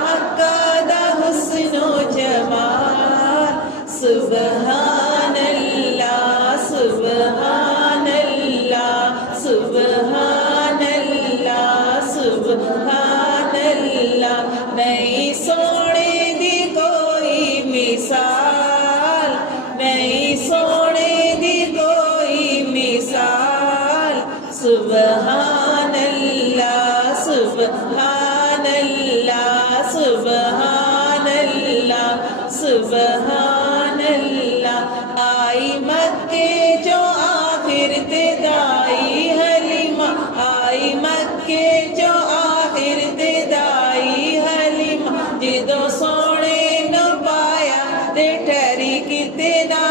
आका दा हुस्नो जमाल सुबहान अल्लाह सुबहान अल्लाह सुबहान अल्लाह सुबहान अल्लाह। नहीं सोने दी कोई मिसाल, नहीं सोने दी कोई मिसाल सुबहान अल्लाह सुबहान अल्लाह सुबहान अल्लाह सुबहान अल्लाह। आई मक्के जो आखिर ते दाई हलीमा, आई मक्के जो आखिर ते दाई हलीमा। जिदो सोने न पाया ते ठहरी किते ना,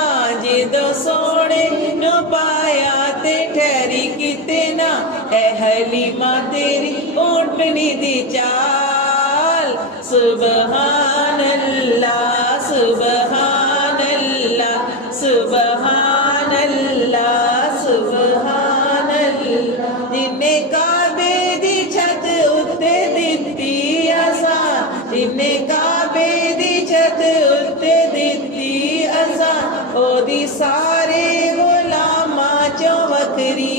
जिदो सोने न पाया ते ठहरी किते ना। ऐ हलीमा तेरी ओटनी दी चाल सुबहान अल्लाह सुबहान अल्लाह सुबहान अल्लाह सुबहान अल्लाह। जिन्ने काबे दी छत उत्ते दित्ती आसान, जिन्ने काबे दी छत उत्ते दित्ती आसान। ओदी सारे गुलामा चो वखरी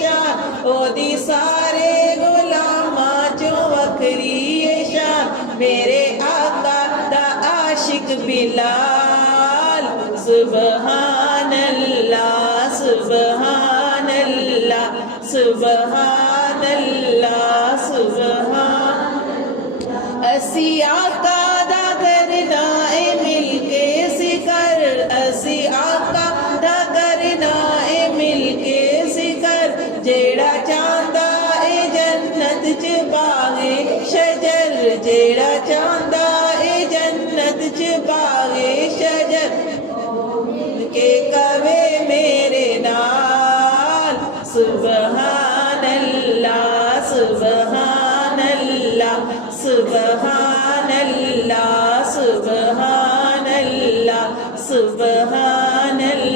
शान, ओदी सारे गुलामा चो वखरी शान। मेरे आका दा आशिक बिलाल सुबहान अल्लाह सुबहान अल्लाह सुबहान अल्लाह सुबहान। असी आका दा करना ए मिलके सिकर, असी आका दा करना ए मिलके सिकर। जेड़ा चांदा ए जन्नत च बागे शजर, जेड़ा चांदा ए जन्नत च बागे शजर। के कवे मेरे नाल सुबहान अल्लाह सुबहान अल्लाह सुबहान अल्लाह सुबहान अल्लाह सुबहान अल्लाह।